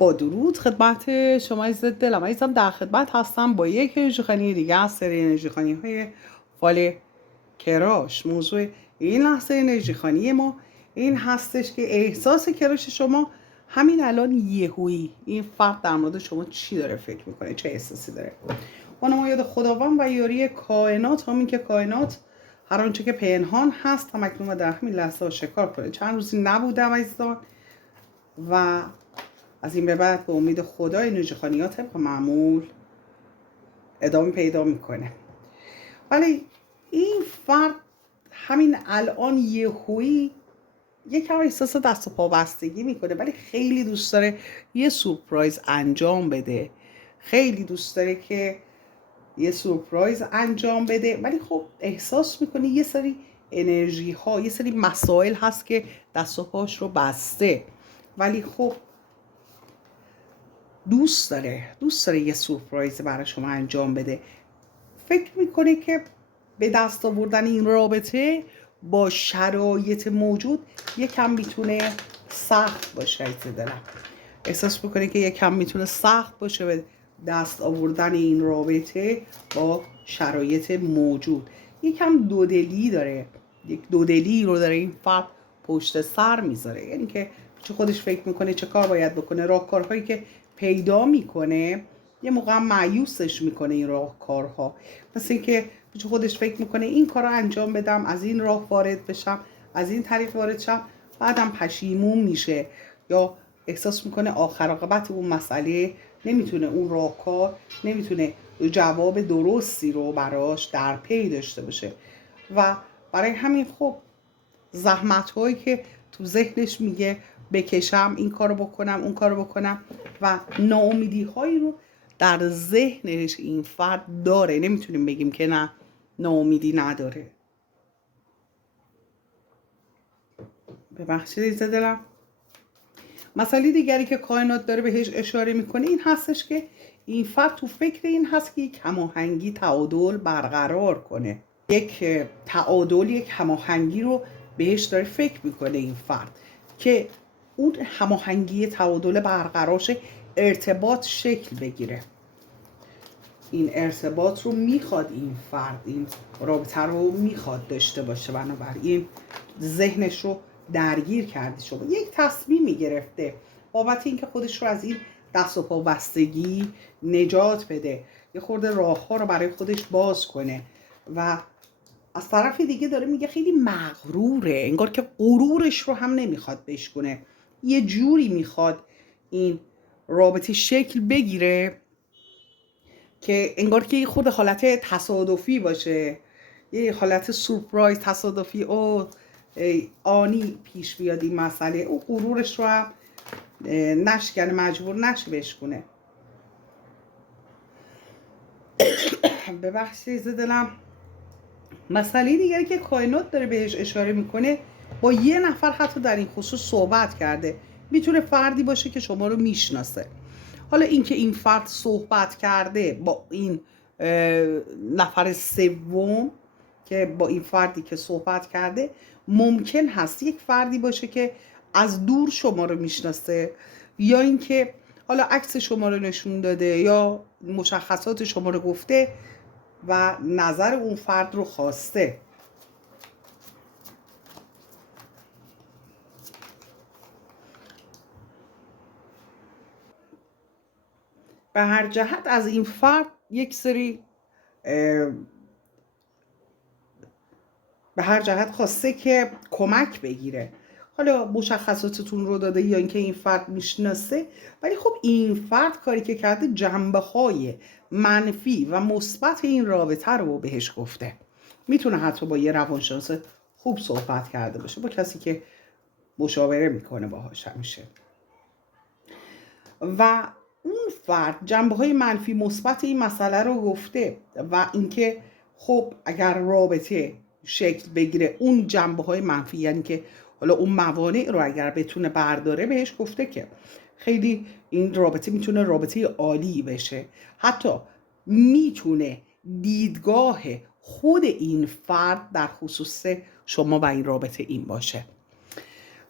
با درود خدمت شما عزیز دلم عزیزم، در خدمت هستم با یک انرژی خوانی دیگه از سری انرژی خوانی های فال کراش. موضوع این لحظه انرژی خوانی ما این هستش که احساس کراش شما همین الان یهویی این فرد در مورد شما چی داره فکر میکنه، چه احساسی داره. با نمایاد خداوند و یاری کائنات، همین که کائنات هر آنچه که پنهان هست هم اکنون و در همین لحظه آشکار کنه. چند روزی نبودم عزیزان و از این به بعد به امید خدا انرژی خوانیات طبق معمول ادامه پیدا میکنه. ولی این فرد همین الان یهویی یکم احساس دست و پا بستگی میکنه، ولی خیلی دوست داره یه سورپرایز انجام بده، خیلی دوست داره که یه سورپرایز انجام بده. ولی خب احساس میکنه یه سری انرژی ها، یه سری مسائل هست که دست و پاش رو بسته، ولی خب دوست داره یه سورپرایز برای شما انجام بده. فکر میکنه که به دست آوردن این رابطه با شرایط موجود یکم میتونه سخت باشه. احساس میکنه که یکم میتونه سخت باشه به دست آوردن این رابطه با شرایط موجود. یکم دودلی داره، یک دودلی رو داره این فرد پشت سر میذاره. یعنی که چه خودش فکر میکنه چه کار باید بکنه، راهکارهایی که پیدا میکنه یه موقع هم مایوسش میکنه این راهکارها. مثل اینکه چه خودش فکر میکنه این کار رو انجام بدم، از این راه وارد بشم، از این طریق وارد شم، بعدم پشیمون میشه یا احساس میکنه آخر عاقبت اون مسئله نمیتونه، اون راهکار نمیتونه جواب درستی رو براش در پی داشته باشه. و برای همین خب زحمت هایی که تو ذهنش میگه بکشم، این کارو بکنم اون کارو بکنم، و ناامیدی هایی رو در ذهنش این فرد داره. نمیتونیم بگیم که نه، ناامیدی نداره. ببخشید عزیز دلم. مسئله دیگری که کائنات داره بهش اشاره میکنه این هستش که این فرد تو فکر این هست که یک هماهنگی، تعادل برقرار کنه. یک تعادل، یک هماهنگی رو بهش داره فکر میکنه این فرد که اون هماهنگی، تعادل برقرارش، ارتباط شکل بگیره. این ارتباط رو میخواد این فرد، این رابطه رو میخواد داشته باشه، بنابراین ذهنش رو درگیر کرده شده، یک تصمیمی گرفته بابت اینکه خودش رو از این دست و پا بستگی نجات بده، یه خورده راه ها رو برای خودش باز کنه. و از طرف دیگه داره میگه خیلی مغروره، انگار که غرورش رو هم نمیخواد بشکنه. یه جوری میخواد این رابطه شکل بگیره که انگار که یه خود حالت تصادفی باشه، یه حالت سورپرایز تصادفی او آنی پیش بیاد این مسئله، او غرورش رو هم نشکنه، مجبور نشه بشکنه. ببخشید دلم. مسئله دیگری که کائنات داره بهش اشاره میکنه، با یه نفر حتی در این خصوص صحبت کرده. میتونه فردی باشه که شما رو میشناسه. حالا اینکه این فرد صحبت کرده با این نفر سوم، که با این فردی که صحبت کرده ممکن هست یک فردی باشه که از دور شما رو میشناسه، یا اینکه حالا عکس شما رو نشون داده یا مشخصات شما رو گفته و نظر اون فرد رو خواسته. به هر جهت از این فرد یک سری به هر جهت خواسته که کمک بگیره. حالا مشخصاتتون رو داده یا اینکه این فرد میشناسه، ولی خب این فرد کاری که کرده جنبه‌های منفی و مثبت این رابطه رو بهش گفته. میتونه حتی با یه روانشناس خوب صحبت کرده باشه، با کسی که مشاوره میکنه باهاش همیشه، و اون فرد جنبه‌های منفی مثبت این مسئله رو گفته. و اینکه خب اگر رابطه شکل بگیره، اون جنبه‌های منفی، یعنی که حالا اون موانع رو اگر بتونه برداره، بهش گفته که خیلی این رابطه میتونه رابطه عالی بشه. حتی میتونه دیدگاه خود این فرد در خصوص شما و این رابطه این باشه.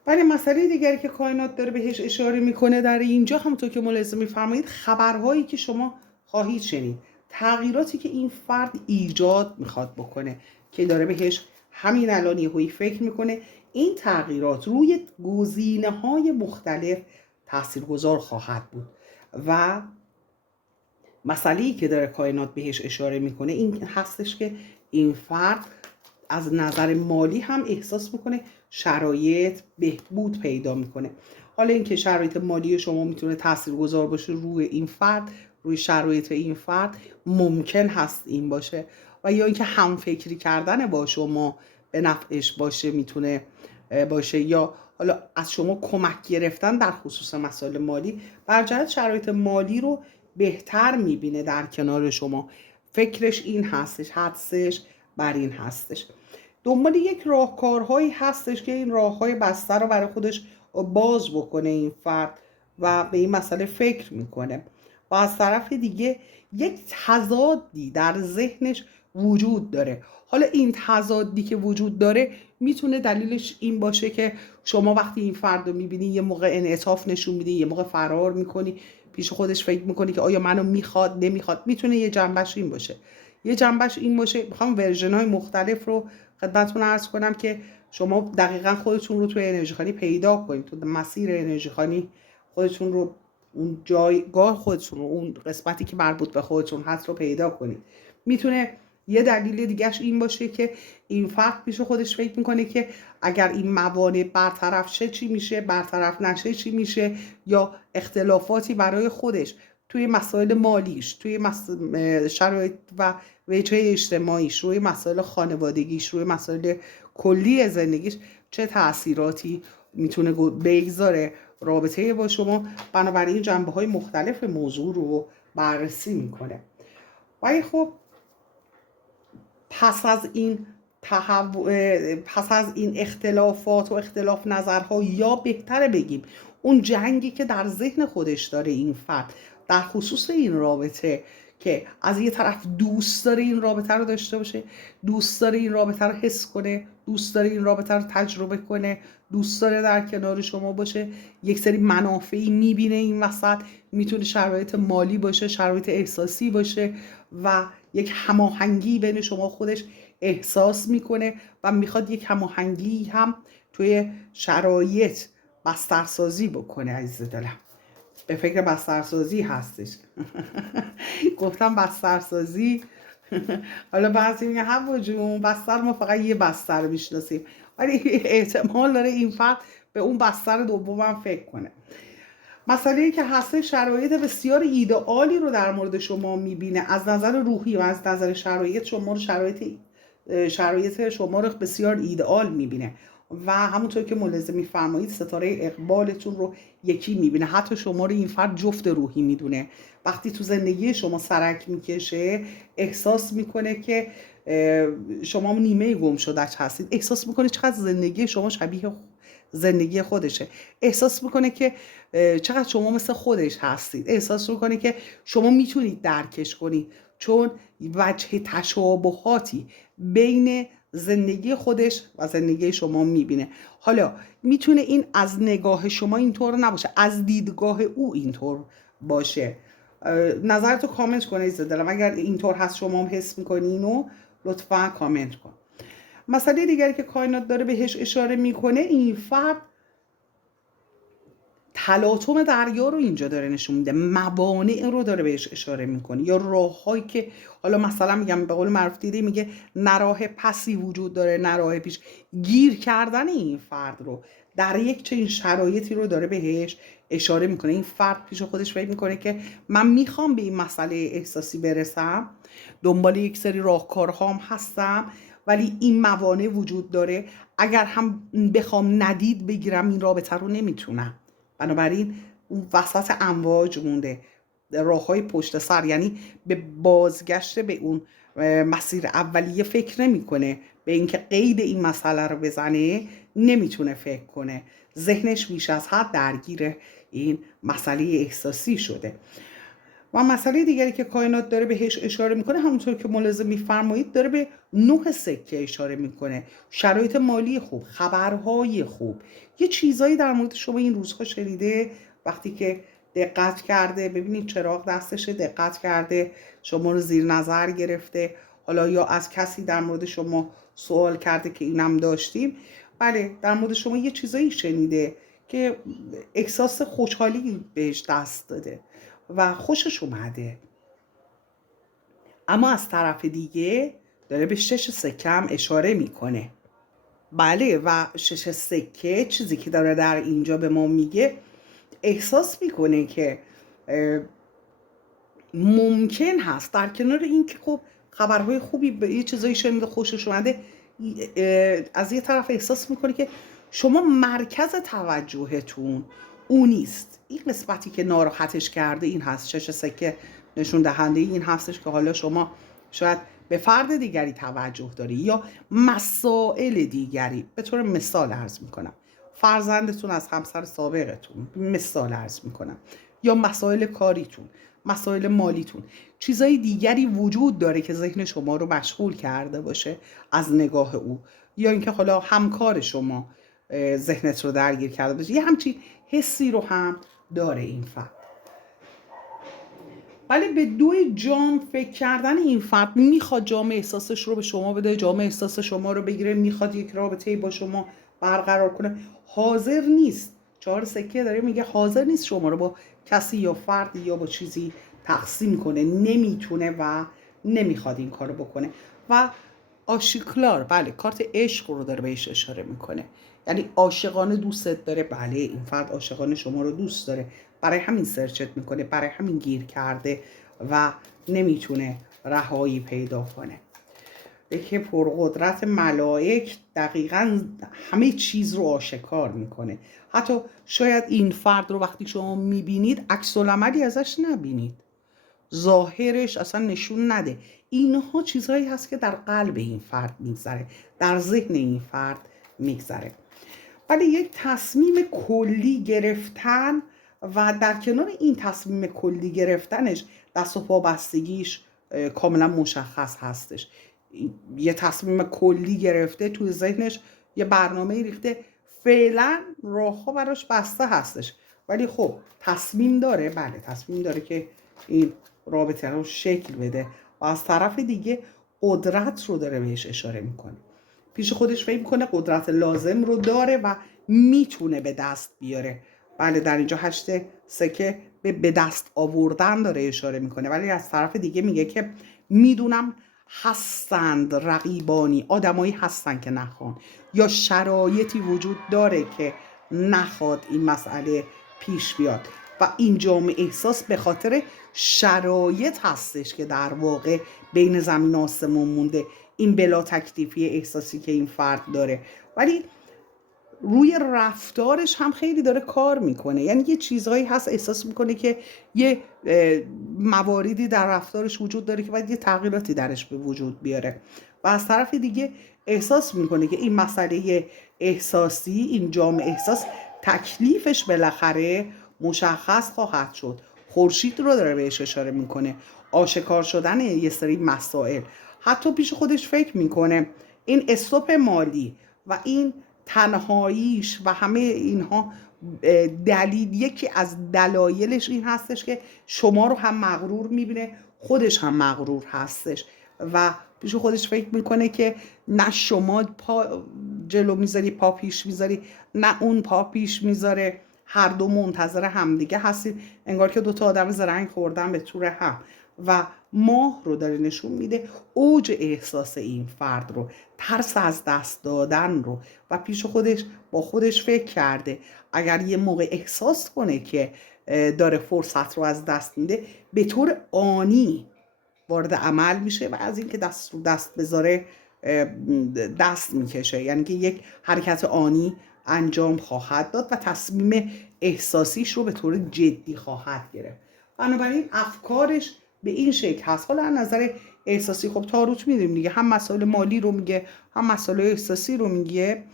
ولی مسئله دیگری که کائنات داره بهش اشاره میکنه در اینجا، همونطور که ملاحظه میفرمایید، خبرهایی که شما خواهید شنید، تغییراتی که این فرد ایجاد میخواد بکنه که داره بهش همین الان یهویی فکر میکنه، این تغییرات روی گزینه‌های مختلف تاثیرگذار خواهد بود. و مسئله‌ای که داره کائنات بهش اشاره میکنه این هستش که این فرد از نظر مالی هم احساس میکنه شرایط بهبود پیدا میکنه. حالا اینکه شرایط مالی شما میتونه تاثیرگذار باشه روی این فرد، روی شرایط این فرد، ممکن هست این باشه. و یا اینکه هم فکری کردن با شما به نفعش باشه، میتونه باشه. یا حالا از شما کمک گرفتن در خصوص مسائل مالی، بر جهت شرایط مالی رو بهتر میبینه در کنار شما. فکرش این هستش، حدسش بر این هستش. دنبال یک راهکارهایی هستش که این راههای بسته رو برای خودش باز بکنه این فرد و به این مسئله فکر میکنه. و از طرف دیگه یک تضادی در ذهنش وجود داره. حالا این تضادی که وجود داره میتونه دلیلش این باشه که شما وقتی این فرد رو میبینی یه موقع انعطاف نشون میدی، یه موقع فرار میکنی، پیش خودش فکر میکنی که آیا منو میخواد نمیخواد. میتونه یه جنبش این باشه. یه جنبش این باشه، میخوام ورژن های مختلف رو خدمتتون عرض کنم که شما دقیقا خودتون رو توی انرژی خانی پیدا کنید، تو مسیر انرژی خانی خودتون رو، اون جایگاه خودتون رو، اون قسمتی که مربوط به خودتون هست رو پیدا کنید. میتونه یه دلیل دیگهش این باشه که این فرد پیش خودش فکر میکنه که اگر این موانع برطرف شه چی میشه، برطرف نشه چی میشه، یا اختلافاتی برای خودش توی مسائل مالیش، توی شرایط و وجهه اجتماعیش، روی مسائل خانوادگیش، روی مسائل کلی زندگیش چه تأثیراتی میتونه بگذاره رابطه با شما. بنابراین جنبه های مختلف موضوع رو بررسی میکنه. ولی خب پس از این اختلافات و اختلاف نظرها، یا بهتره بگیم اون جنگی که در ذهن خودش داره این فرد در خصوص این رابطه، که از یه طرف دوست داره این رابطه رو داشته باشه، دوست داره این رابطه رو حس کنه، دوست داره این رابطه رو تجربه کنه، دوست داره در کنار شما باشه، یک سری منافعی میبینه این وسط. میتونه شرایط مالی باشه، شرایط احساسی باشه، و یک هماهنگی بین شما خودش احساس میکنه و میخواد یک هماهنگی هم توی شرایط بسترسازی بکنه. عزیز دلم به فکر بسترسازی هستش. گفتم بسترسازی. حالا بعضی میگه هم جون بستر، ما فقط یه بستر میشناسیم، ولی احتمال داره این فرد به اون بستر دوم هم فکر کنه. مسئله که هسته شرایط بسیار ایدئالی رو در مورد شما میبینه از نظر روحی و از نظر شرایط شما رو، شرایط شما رو بسیار ایدئال میبینه. و همونطور که ملاحظه میفرمایید ستاره اقبالتون رو یکی میبینه. حتی شما رو این فرد جفت روحی میدونه. وقتی تو زندگی شما سرک میکشه احساس میکنه که شما نیمه گم شده‌اش هستید. احساس میکنه چقدر زندگی شما شبیه زندگی خودشه. احساس میکنه که چقدر شما مثل خودش هستید. احساس میکنه که شما میتونید درکش کنید، چون وجه تشابهاتی بین زندگی خودش و زندگی شما میبینه. حالا میتونه این از نگاه شما اینطور نباشه، از دیدگاه او اینطور باشه. نظرتو کامنت کن عزیز دلم. اگر اینطور هست شما هم حس میکنین و لطفا کامنت کن. مسئله دیگری که کائنات داره بهش اشاره میکنه، این فرد تلاطم دریا رو اینجا داره نشون میده، موانع رو داره بهش اشاره میکنه، یا راههایی که حالا مثلا میگم به قول معروف دیده میگه نه راه پسی وجود داره نه راه پیش. گیر کردن این فرد رو در یک چنین شرایطی رو داره بهش اشاره میکنه. این فرد پیش خودش فکر میکنه که من میخوام به این مسئله احساسی برسم، دنبال یک سری راهکارها هم هستم، ولی این موانع وجود داره. اگر هم بخوام ندید بگیرم این رابطه رو نمیتونم. بنابراین اون وسط امواج مونده، راههای پشت سر، یعنی به بازگشت به اون مسیر اولیه فکر نمیکنه، به اینکه قید این مسئله رو بزنه نمیتونه فکر کنه. ذهنش بیش از حد درگیر این مسئله احساسی شده. و مسئله دیگری که کائنات داره بهش اشاره میکنه، همونطور که ملاحظه میفرمایید، داره به 9 سکه اشاره میکنه. شرایط مالی خوب، خبرهای خوب، یه چیزایی در مورد شما این روزها شنیده. وقتی که دقت کرده، ببینید چراغ دستشه، دقت کرده، شما رو زیر نظر گرفته، حالا یا از کسی در مورد شما سوال کرده که اینم داشتیم، بله در مورد شما یه چیزایی شنیده که احساس خوشحالی بهش دست داده و خوشش اومده. اما از طرف دیگه داره به 6 سکه هم اشاره میکنه. بله، و 6 سکه چیزی که داره در اینجا به ما میگه، احساس میکنه که ممکن هست در کنار این که خب خبرهای خوبی به یه چیزایی شنیده خوشش اومده، از یه طرف احساس میکنه که شما مرکز توجهتون او نیست. این قسمتی که ناراحتش کرده این هست. 6 سکه نشون دهنده این هستش که حالا شما شاید به فرد دیگری توجه داری یا مسائل دیگری. به طور مثال عرض میکنم فرزندتون از همسر سابقتون، مثال عرض میکنم، یا مسائل کاریتون، مسائل مالیتون، چیزای دیگری وجود داره که ذهن شما رو مشغول کرده باشه از نگاه او، یا اینکه حالا همکار شما ذهنت رو درگیر کرده باشه. یه همچین حسی رو هم داره این فرد. ولی به 2 جام فکر کردن این فرد، میخواد جام احساسش رو به شما بده، جام احساس شما رو بگیره، میخواد یک رابطه با شما برقرار کنه، حاضر نیست. 4 سکه داره میگه حاضر نیست شما رو با کسی یا فردی یا با چیزی تقسیم کنه، نمیتونه و نمیخواد این کارو بکنه. و آشیکلار، بله کارت عشق رو داره بهش اشاره میکنه، یعنی عاشقانه دوستت داره. بله این فرد عاشقانه شما رو دوست داره، برای همین سرچت میکنه، برای همین گیر کرده و نمیتونه رهایی پیدا کنه. که پرقدرت ملائک دقیقاً همه چیز رو آشکار میکنه. حتی شاید این فرد رو وقتی شما میبینید عکس العملی ازش نبینید، ظاهرش اصلا نشون نده. اینها چیزهایی هست که در قلب این فرد میگذره، در ذهن این فرد میگذره. ولی یک تصمیم کلی گرفتن و در کنار این تصمیم کلی گرفتنش دست و پا بستگیش کاملا مشخص هستش. یه تصمیم کلی گرفته، توی ذهنش یه برنامه ریخته، فعلا راهها براش بسته هستش، ولی خب تصمیم داره، بله تصمیم داره که این رابطه رو شکل بده و از طرف دیگه قدرت رو داره بهش اشاره میکنه. پیش خودش فکر میکنه قدرت لازم رو داره و میتونه به دست بیاره. بله در اینجا 8 سکه به دست آوردن داره اشاره میکنه، ولی از طرف دیگه میگه که میدونم هستند رقیبانی، آدمایی هستن که نخوان، یا شرایطی وجود داره که نخواد این مسئله پیش بیاد و این جام احساس به خاطر شرایط هستش که در واقع بین زمین و آسمون مونده، این بلا تکلیفی احساسی که این فرد داره. ولی روی رفتارش هم خیلی داره کار میکنه، یعنی یه چیزهایی هست احساس میکنه که یه مواردی در رفتارش وجود داره که باید یه تغییراتی درش به وجود بیاره و از طرف دیگه احساس میکنه که این مسئله احساسی، این جام احساس تکلیفش بالاخره مشخص خواهد شد. خورشید رو داره بهش اشاره میکنه، آشکار شدن یه سری مسائل. حتی پیش خودش فکر میکنه این استوپ مالی و این تنهاییش و همه اینها دلیل، یکی از دلایلش این هستش که شما رو هم مغرور میبینه، خودش هم مغرور هستش و پیش خودش فکر میکنه که نه شما پا جلو میذاری پا پیش میذاری، نه اون پا پیش میذاره، هر دو منتظر همدیگه هستید، انگار که 2 آدم زرنگ خوردن به تور هم. و ماه رو داره نشون میده اوج احساس این فرد رو، ترس از دست دادن رو، و پیش خودش با خودش فکر کرده اگر یه موقع احساس کنه که داره فرصت رو از دست میده، به طور آنی وارد عمل میشه و از اینکه دست رو دست بذاره دست میکشه، یعنی که یک حرکت آنی انجام خواهد داد و تصمیم احساسیش رو به طور جدی خواهد گرفت. بنابراین افکارش به این شکل هست. حالا از نظر احساسی خب تاروت میدونیم دیگه، هم مسائل مالی رو میگه هم مسائل احساسی رو میگه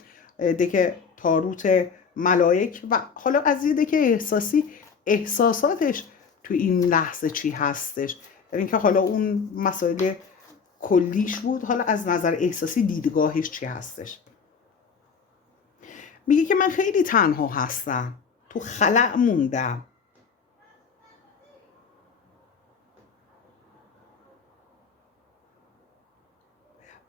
دیگه، تاروت ملائک. و حالا از یه دیگه احساسی، احساساتش تو این لحظه چی هستش. در اینکه حالا اون مسائل کلیش بود، حالا از نظر احساسی دیدگاهش چی هستش. میگه که من خیلی تنها هستم، تو خلأ موندم.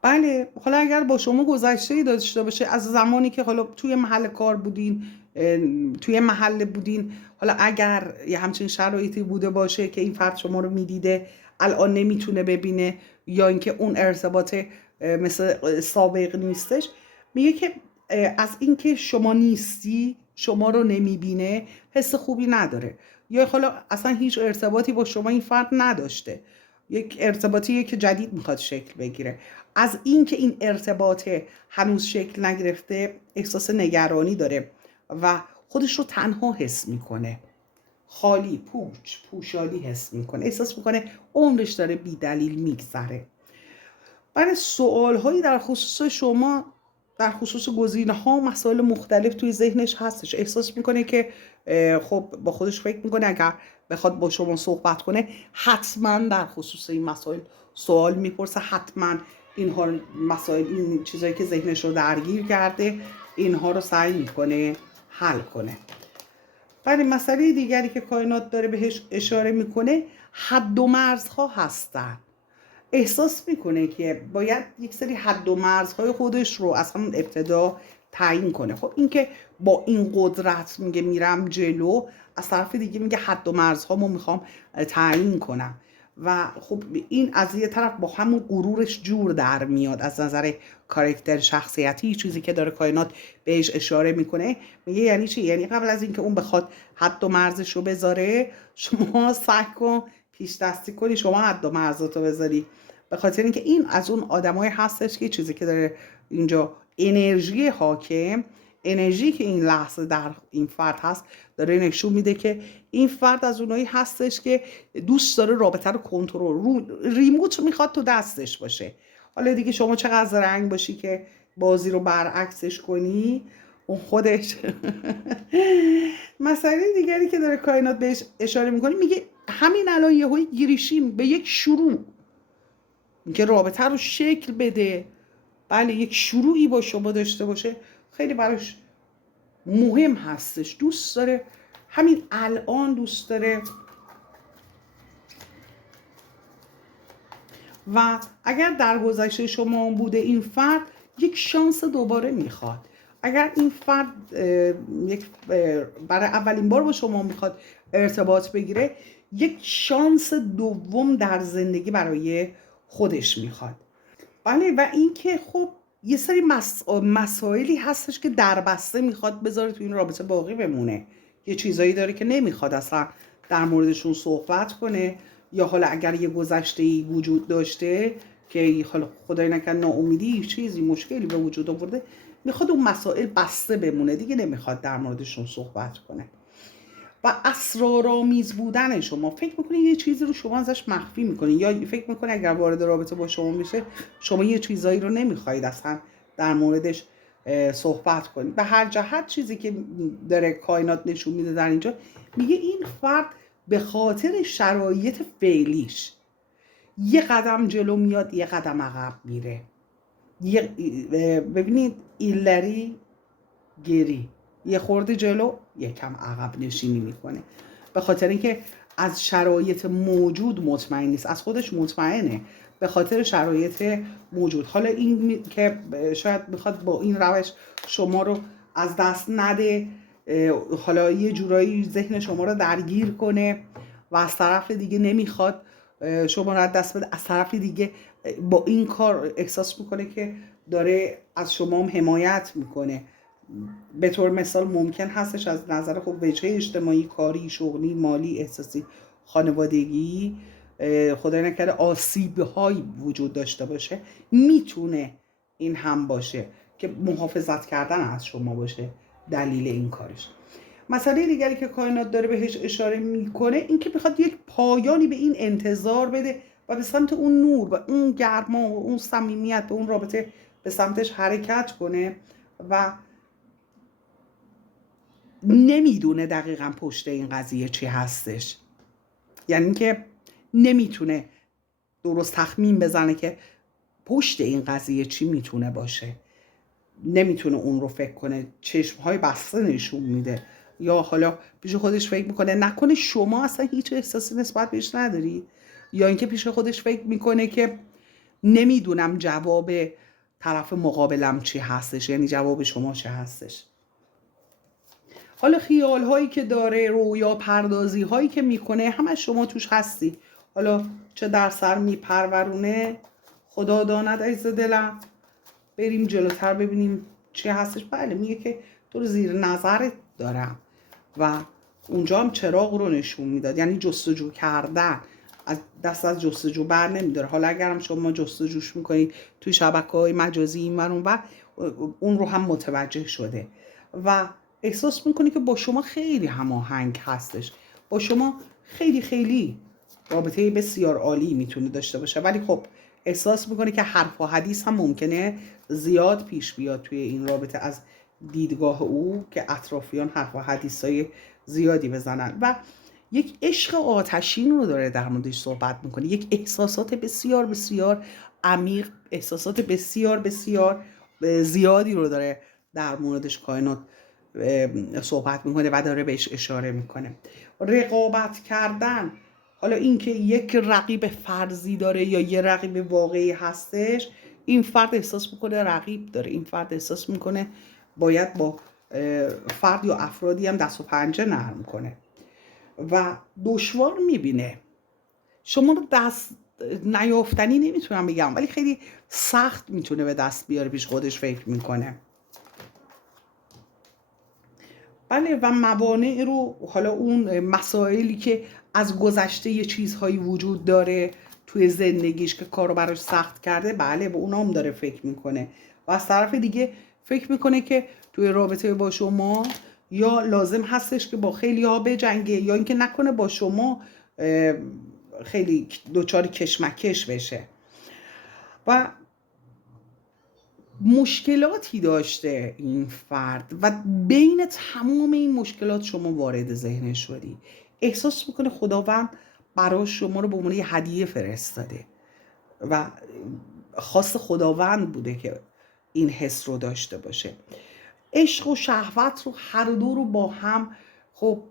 بله، حالا اگر با شما گذشته‌ای داشته باشه از زمانی که حالا توی محل کار بودین، توی محل بودین، حالا اگر یه همچین شرایطی بوده باشه که این فرد شما رو میدیده الان نمیتونه ببینه، یا اینکه اون ارتباط مثل سابق نیستش، میگه که از اینکه شما نیستی، شما رو نمیبینه، حس خوبی نداره، یا حالا اصلا هیچ ارتباطی با شما این فرد نداشته، یک ارتباطیه که جدید میخواد شکل بگیره. از اینکه این ارتباط هنوز شکل نگرفته احساس نگرانی داره و خودش رو تنها حس میکنه، خالی، پوشالی حس میکنه، احساس میکنه عمرش داره بی دلیل میگذره. برای سوالهایی در خصوص شما، در خصوص گزینه‌ها، مسائل مختلف توی ذهنش هستش. احساس میکنه که خب با خودش فکر میکنه اگر بخواد با شما صحبت کنه حتما در خصوص این مسائل سوال میپرسه، حتما اینها مسائل، این چیزایی که ذهنش رو درگیر کرده، اینها رو سعی میکنه حل کنه. ولی مسئله دیگری که کائنات داره بهش اشاره میکنه حد و مرزها هستن. احساس میکنه که باید یک سری حد و مرزهای خودش رو از همون ابتدا تعیین کنه. خب این که با این قدرت میگه میرم جلو، از طرف دیگه میگه حد و مرزهامو میخوام تعیین کنم، و خب این از یه طرف با همون غرورش جور در میاد از نظر کاراکتر شخصیتی. چیزی که داره کائنات بهش اشاره میکنه، میگه یعنی چی؟ یعنی قبل از اینکه اون بخواد حد و مرزش رو بذاره، شما سعی کن پیش دستی کنی شما حد و مرزاتو بذاری. به خاطر اینکه این از اون آدمای هستش که چیزی که داره اینجا انرژی حاکم، انرژی که این لحظه در این فرد هست، داره نشون میده که این فرد از اونایی هستش که دوست داره رابطه رو کنترل، ریموت میخواد تو دستش باشه. حالا دیگه شما چقدر رنگ باشی که بازی رو برعکسش کنی، اون خودش مسئله دیگری که داره کائنات بهش اشاره میکنه، میگه همین الان یهویی گیریشیم به یک شروع که رابطه رو شکل بده، بله یک شروعی با شما داشته باشه، خیلی براش مهم هستش. دوست داره همین الان، دوست داره. و اگر در گذشته شما بوده این فرد، یک شانس دوباره میخواد. اگر این فرد برای اولین بار با شما میخواد ارتباط بگیره، یک شانس دوم در زندگی برای خودش میخواد. بله، و اینکه خب یه سری مسائلی هستش که در بسته میخواد بذاره تو این رابطه باقی بمونه. یه چیزایی داره که نمیخواد اصلا در موردشون صحبت کنه، یا حالا اگر یه گذشته‌ای وجود داشته که حالا خدای نکنه ناامیدی، چیزی مشکلی به وجود آورده، میخواد اون مسائل بسته بمونه، دیگه نمیخواد در موردشون صحبت کنه. و اسرارآمیز بودن شما، فکر میکنه یه چیزی رو شما ازش مخفی میکنین، یا فکر میکنه اگر وارد رابطه با شما میشه شما یه چیزایی رو نمیخواید اصلا در موردش صحبت کنید. به هر جهت چیزی که داره کائنات نشون میده در اینجا، میگه این فرد به خاطر شرایط فعلیش یه قدم جلو میاد، یه قدم عقب میره. ببینید ایلری گری، یه خورده جلو، یه کم عقب نشینی میکنه، به خاطر اینکه از شرایط موجود مطمئن نیست، از خودش مطمئنه، به خاطر شرایط موجود. حالا این که شاید میخواد با این روش شما رو از دست نده، حالا یه جورایی ذهن شما رو درگیر کنه، و از طرف دیگه نمیخواد شما رو از دست بده. از طرف دیگه با این کار احساس میکنه که داره از شما هم حمایت میکنه. به طور مثال ممکن هستش از نظر خب وجهه اجتماعی، کاری، شغلی، مالی، احساسی، خانوادگی، خدای نکرده آسیب‌هایی وجود داشته باشه. میتونه این هم باشه که محافظت کردن از شما باشه دلیل این کارش. مسئله دیگری که کائنات داره بهش اشاره میکنه این که میخواد یک پایانی به این انتظار بده و به سمت اون نور و اون گرما و اون صمیمیت به اون رابطه به سمتش حرکت کنه، و نمیدونه دقیقا پشت این قضیه چی هستش. یعنی که نمیتونه درست تخمین بزنه که پشت این قضیه چی میتونه باشه، نمیتونه اون رو فکر کنه، چشمهای بسته نشون میده، یا حالا پیش خودش فکر میکنه نکنه شما اصلا هیچ احساسی نسبت بهش نداری، یا اینکه پیش خودش فکر میکنه که نمیدونم جواب طرف مقابلم چی هستش، یعنی جواب شما چی هستش. حالا خیال هایی که داره، رویا پردازی هایی که میکنه، همه شما توش هستی. حالا چه در سر میپرورونه خدا داند عز دلم. بریم جلوتر ببینیم چی هستش. بله میگه که تو رو زیر نظرت دارم و اونجا هم چراغ رو نشون میداد، یعنی جستجو کردن، از دست از جستجو بر نمیداره. حالا اگرم شما جستجوش میکنید توی شبکه‌های مجازی این ور اون ور، اون رو هم متوجه شده و احساس میکنی که با شما خیلی هماهنگ هستش، با شما خیلی خیلی رابطه بسیار عالی میتونه داشته باشه. ولی خب احساس میکنه که حرف و حدیث هم ممکنه زیاد پیش بیاد توی این رابطه از دیدگاه او، که اطرافیان حرف و حدیثای زیادی بزنن و یک عشق آتشین رو داره در موردش صحبت میکنه، یک احساسات بسیار بسیار عمیق، احساسات بسیار بسیار زیادی رو داره در موردش کائنات صحبت میکنه و داره بهش اشاره میکنه. رقابت کردن، حالا اینکه یک رقیب فرضی داره یا یه رقیب واقعی هستش، این فرد احساس میکنه رقیب داره، این فرد احساس میکنه باید با فرد یا افرادی هم دست و پنجه نرم کنه و دشوار میبینه. شما رو دست نیافتنی نمیتونم بگم، ولی خیلی سخت میتونه به دست بیاره، پیش خودش فکر میکنه. بله و موانع رو، حالا اون مسائلی که از گذشته یه چیزهایی وجود داره توی زندگیش که کارو براش سخت کرده، بله به اونا هم داره فکر میکنه و از طرف دیگه فکر میکنه که توی رابطه با شما یا لازم هستش که با خیلی ها بجنگه، یا اینکه نکنه با شما خیلی دوچار کشمکش بشه و مشکلاتی داشته این فرد و بین تمام این مشکلات شما وارد ذهنش شدی. احساس میکنه خداوند براش شما رو به عنوان یه هدیه فرستاده و خواست خداوند بوده که این حس رو داشته باشه. عشق و شهوت رو هر دو رو با هم خب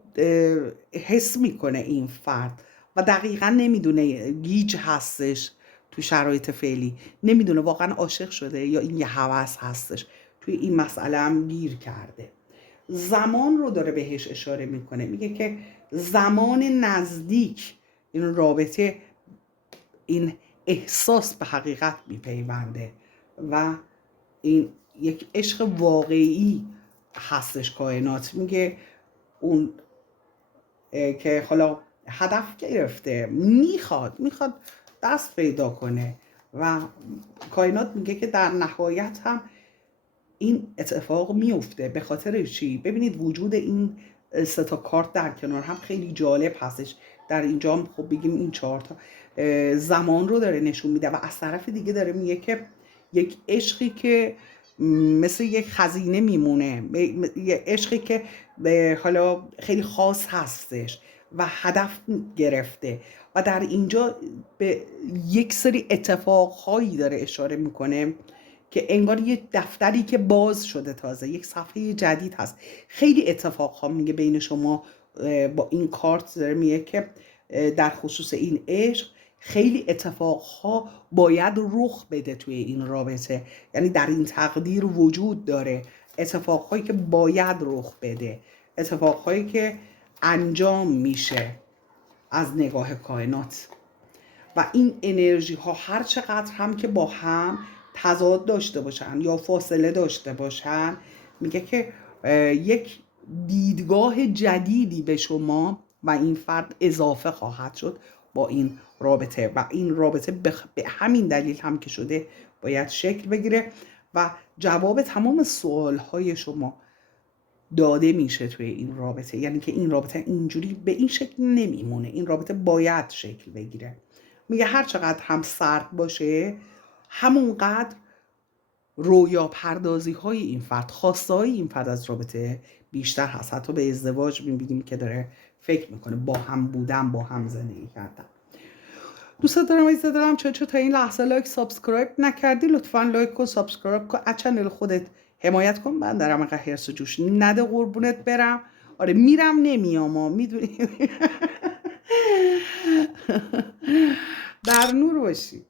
حس میکنه این فرد و دقیقا نمیدونه، گیج هستش تو شرایط فعلی، نمیدونه واقعا عاشق شده یا این یه هوس هستش، توی این مسئله هم گیر کرده. زمان رو داره بهش اشاره میکنه، میگه که زمان نزدیک این رابطه، این احساس به حقیقت میپیونده و این یک عشق واقعی هستش. کائنات میگه اون که حالا هدف گرفته، میخواد دست پیدا کنه و کائنات میگه که در نهایت هم این اتفاق میفته. به خاطر چی؟ ببینید وجود این سه تا کارت در کنار هم خیلی جالب هستش. در اینجا هم خب بگیم این 4 تا زمان رو داره نشون میده و از طرف دیگه داره میگه که یک عشقی که مثل یک خزینه میمونه، یه عشقی که حالا خیلی خاص هستش و هدف گرفته و در اینجا به یک سری اتفاقهایی داره اشاره میکنه که انگار یه دفتری که باز شده، تازه یک صفحه جدید هست. خیلی اتفاقها میگه بین شما با این کارت داره میگه که در خصوص این عشق خیلی اتفاقها باید رخ بده توی این رابطه، یعنی در این تقدیر وجود داره اتفاقهایی که باید رخ بده، اتفاقهایی که انجام میشه از نگاه کائنات و این انرژی ها هر چقدر هم که با هم تضاد داشته باشن یا فاصله داشته باشن، میگه که یک دیدگاه جدیدی به شما و این فرد اضافه خواهد شد با این رابطه و این رابطه به همین دلیل هم که شده باید شکل بگیره و جواب تمام سوالهای شما داده میشه توی این رابطه. یعنی که این رابطه اینجوری به این شکل نمیمونه، این رابطه باید شکل بگیره. میگه هر چقدر هم سرد باشه همونقدر رویا پردازی های این فرد، خواسته های این فرد از رابطه بیشتر هست. حتی به ازدواج میبینیم که داره فکر میکنه، با هم بودن، با هم زندگی کردن. دوست دارم عزیز دارم، چون تا این لحظه لایک سابسکرایب نکردی لطفا لایک کن، سابسکرایب کن، از چنل خودت حمایت کن. من دارم اینقدر هرس و جوش نده قربونت برم. آره میرم نمیام میدونی. در نور باشی.